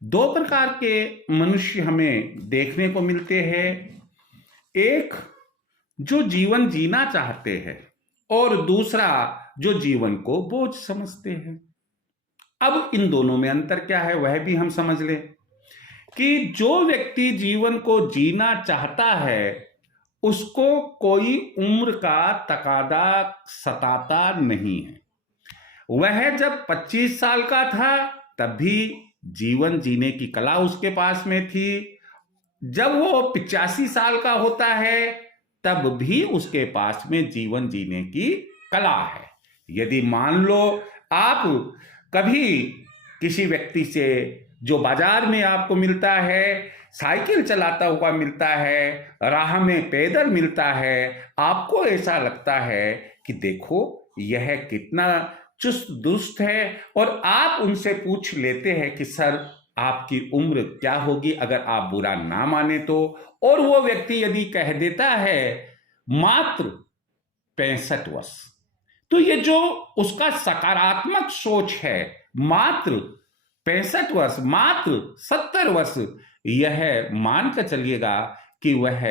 दो प्रकार के मनुष्य हमें देखने को मिलते हैं। एक जो जीवन जीना चाहते हैं और दूसरा जो जीवन को बोझ समझते हैं। अब इन दोनों में अंतर क्या है वह भी हम समझ लें कि जो व्यक्ति जीवन को जीना चाहता है उसको कोई उम्र का तकादा सताता नहीं है। वह जब 25 साल का था तब भी जीवन जीने की कला उसके पास में थी। जब वो 85 साल का होता है तब भी उसके पास में जीवन जीने की कला है। यदि मान लो आप कभी किसी व्यक्ति से जो बाजार में आपको मिलता है, साइकिल चलाता हुआ मिलता है, राह में पैदल मिलता है, आपको ऐसा लगता है कि देखो यह कितना चुस्त दुरुस्त है, और आप उनसे पूछ लेते हैं कि सर आपकी उम्र क्या होगी, अगर आप बुरा ना माने तो। और वो व्यक्ति यदि कह देता है मात्र 65 वर्ष, तो ये जो उसका सकारात्मक सोच है, मात्र 65 वर्ष, मात्र 70 वर्ष, यह मान कर चलिएगा कि वह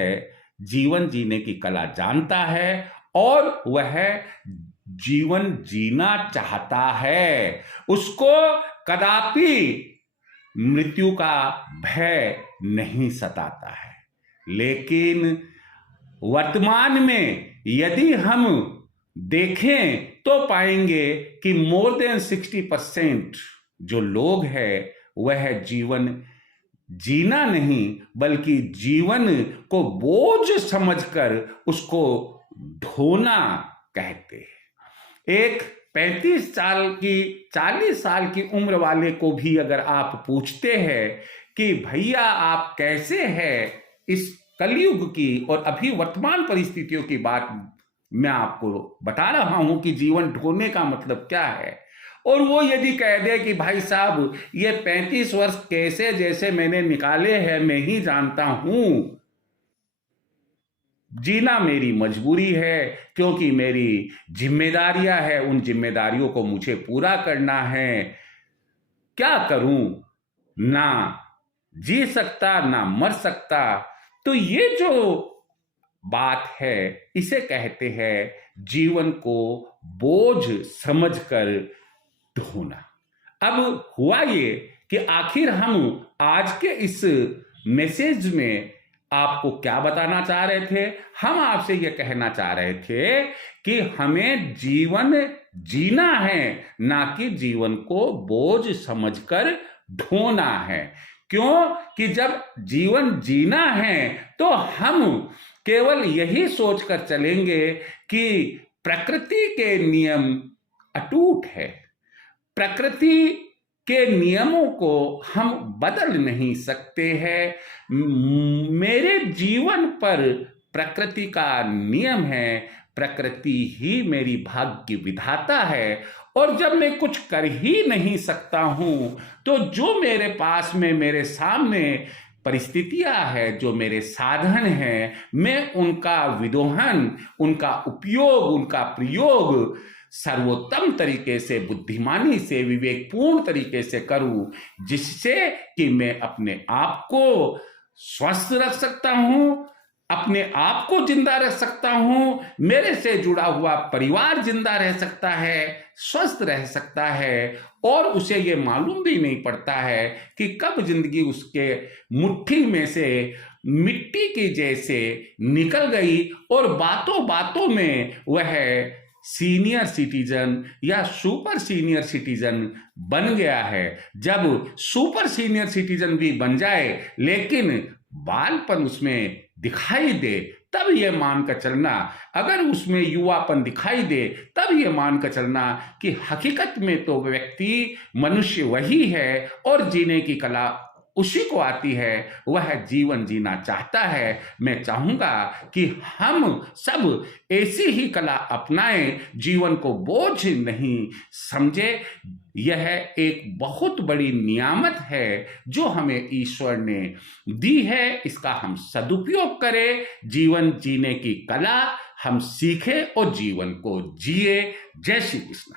जीवन जीने की कला जानता है और वह जीवन जीना चाहता है। उसको कदापि मृत्यु का भय नहीं सताता है। लेकिन वर्तमान में यदि हम देखें तो पाएंगे कि मोर देन 60% जो लोग हैं वह जीवन जीना नहीं बल्कि जीवन को बोझ समझकर उसको ढोना कहते हैं। एक 35 साल की 40 साल की उम्र वाले को भी अगर आप पूछते हैं कि भैया आप कैसे हैं इस कलयुग की और अभी वर्तमान परिस्थितियों की बात मैं आपको बता रहा हूं कि जीवन ढोने का मतलब क्या है, और वो यदि कह दे कि भाई साहब ये 35 वर्ष कैसे जैसे मैंने निकाले हैं मैं ही जानता हूं, जीना मेरी मजबूरी है क्योंकि मेरी जिम्मेदारियां हैं, उन जिम्मेदारियों को मुझे पूरा करना है, क्या करूं, ना जी सकता ना मर सकता। तो ये जो बात है इसे कहते हैं जीवन को बोझ समझकर ढोना। अब हुआ ये कि आखिर हम आज के इस मैसेज में आपको क्या बताना चाह रहे थे। हम आपसे यह कहना चाह रहे थे कि हमें जीवन जीना है, ना कि जीवन को बोझ समझकर ढोना है। क्यों कि जब जीवन जीना है तो हम केवल यही सोचकर चलेंगे कि प्रकृति के नियम अटूट है, प्रकृति के नियमों को हम बदल नहीं सकते हैं। मेरे जीवन पर प्रकृति का नियम है, प्रकृति ही मेरी भाग्य विधाता है, और जब मैं कुछ कर ही नहीं सकता हूं तो जो मेरे पास में मेरे सामने परिस्थितियां है, जो मेरे साधन हैं, मैं उनका विदोहन, उनका उपयोग, उनका प्रयोग सर्वोत्तम तरीके से, बुद्धिमानी से, विवेकपूर्ण तरीके से करूं, जिससे कि मैं अपने आप को स्वस्थ रख सकता हूं, अपने आप को जिंदा रख सकता हूं, मेरे से जुड़ा हुआ परिवार जिंदा रह सकता है, स्वस्थ रह सकता है, और उसे ये मालूम भी नहीं पड़ता है कि कब जिंदगी उसके मुट्ठी में से मिट्टी की जैसे निकल गई और बातों बातों में वह सीनियर सिटीजन या सुपर सीनियर सिटीजन बन गया है। जब सुपर सीनियर सिटीजन भी बन जाए लेकिन बालपन उसमें दिखाई दे तब ये मानकर चलना, अगर उसमें युवापन दिखाई दे तब ये मानकर चलना कि हकीकत में तो व्यक्ति मनुष्य वही है और जीने की कला उसी को आती है, वह जीवन जीना चाहता है। मैं चाहूंगा कि हम सब ऐसी ही कला अपनाएं, जीवन को बोझ नहीं समझे। यह एक बहुत बड़ी नियामत है जो हमें ईश्वर ने दी है, इसका हम सदुपयोग करें, जीवन जीने की कला हम सीखें और जीवन को जिए। जय श्री कृष्ण।